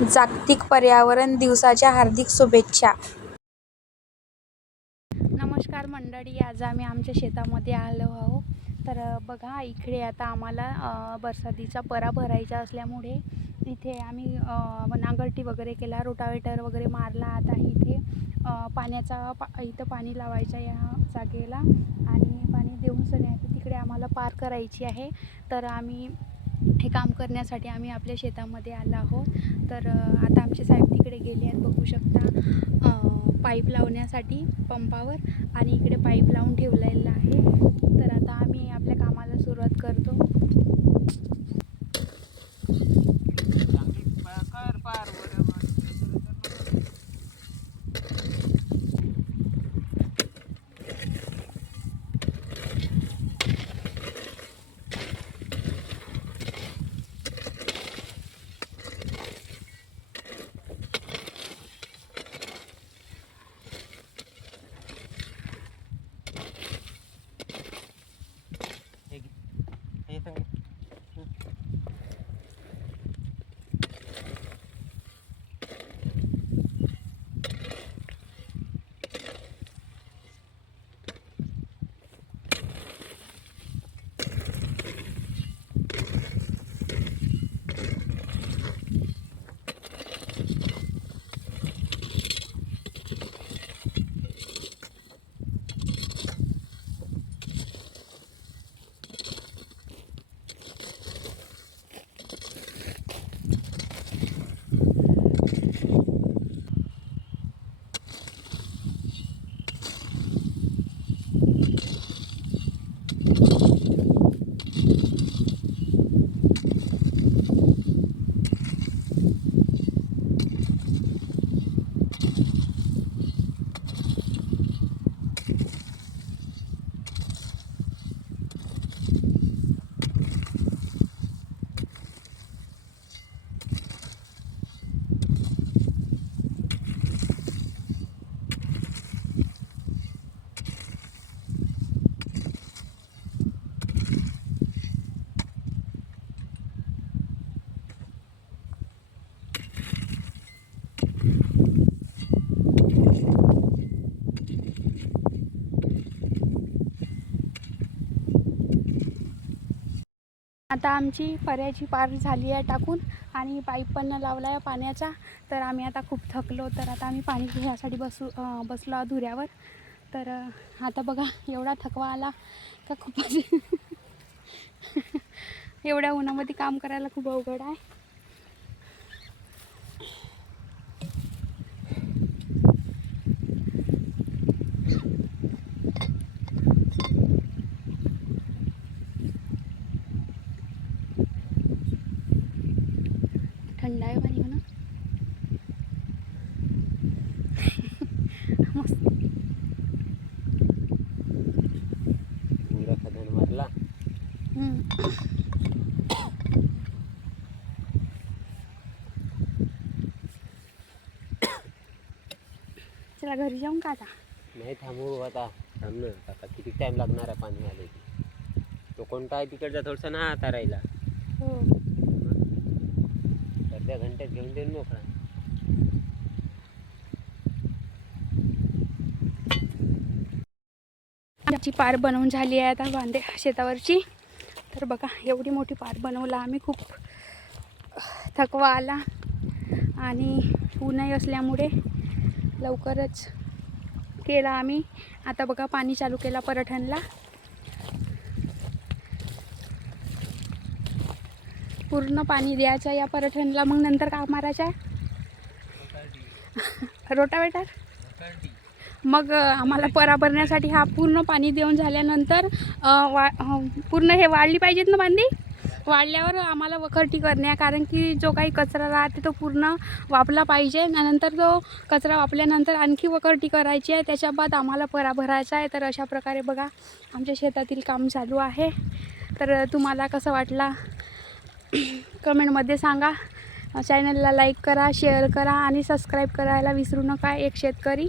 जागतिक पर्यावरण दिवसाच्या हार्दिक शुभेच्छा. नमस्कार मंडळी, आज आम्ही आमच्या शेतामध्ये आलो आहोत. तर बघा, इकडे आता आम्हाला बरसातीचा परा भरायचा असल्यामुळे इथे आम्ही नांगरटी वगैरे केला, रोटावेटर वगैरे मारला. आता इथे इथं पाणी लावायचं या जागेला आणि पाणी देऊन सगळ्यांना तिकडे आम्हाला पार करायची आहे. तर आम्ही हे काम करण्यासाठी आम्ही आपल्या शेतामध्ये आलो आहोत. तर आता आमचे साहेब तिकडे गेले आहेत, बघू शकता, पाईप लावण्यासाठी पंपावर, आणि इकडे पाईप लावून ठेवलेला आहे. तर आता आम्ही आपल्या कामाला सुरुवात करतो. आता आमची पर्याची पार झाली आहे टाकून, आणि पाईप पण लावला आहे पाण्याचा. तर आम्ही आता खूप थकलो, तर आता आम्ही पाणी घेण्यासाठी बसलो धुऱ्यावर. तर आता बघा, एवढा थकवा आला का खूपच एवढ्या उन्हामध्ये काम करायला खूप अवघड आहे. थंड आहे पाणी म्हणा. मस्त पूरा खदन मारला. चला घरी जाऊन का आता? नाही थांबू आता, थांबणं आता किती टाईम लागणार आहे पाणी आले की. तो कोणता आहे तिकडचा थोडसा ना आता राहिला. हो, अर्ध्या घंट्यात घेऊन देऊन मोकळा. आमची पार बनवून झाली आहे आता बांधे शेतावरची. तर बघा, एवढी मोठी पार बनवला आम्ही. खूप थकवा आला आणि ऊनही असल्यामुळे लवकरच केला आम्ही. आता बघा, पाणी चालू केला पराठ्यांना. पूर्ण पाणी द्यायचं या पराठ्यांना. मग नंतर का मारायचं आहे? रोटावेटर. मग आम्हाला परा भरण्यासाठी हा पूर्ण पाणी देऊन झाल्यानंतर पूर्ण हे वाळली पाहिजेत ना बांधी. वाळल्यावर आम्हाला वखरटी करणे, कारण की जो काही कचरा राहते तो पूर्ण वापला पाहिजे. नंतर तो कचरा वापल्यानंतर आणखी वखरटी करायची आहे, त्याच्या बाद आम्हाला परा भरायचा आहे. तर अशा प्रकारे बघा, आमच्या शेतातील काम चालू आहे. तर तुम्हाला कसं वाटला कमेंटमध्ये सांगा. चॅनलला लाईक करा, शेअर करा आणि सबस्क्राईब करायला विसरू नका. एक शेतकरी.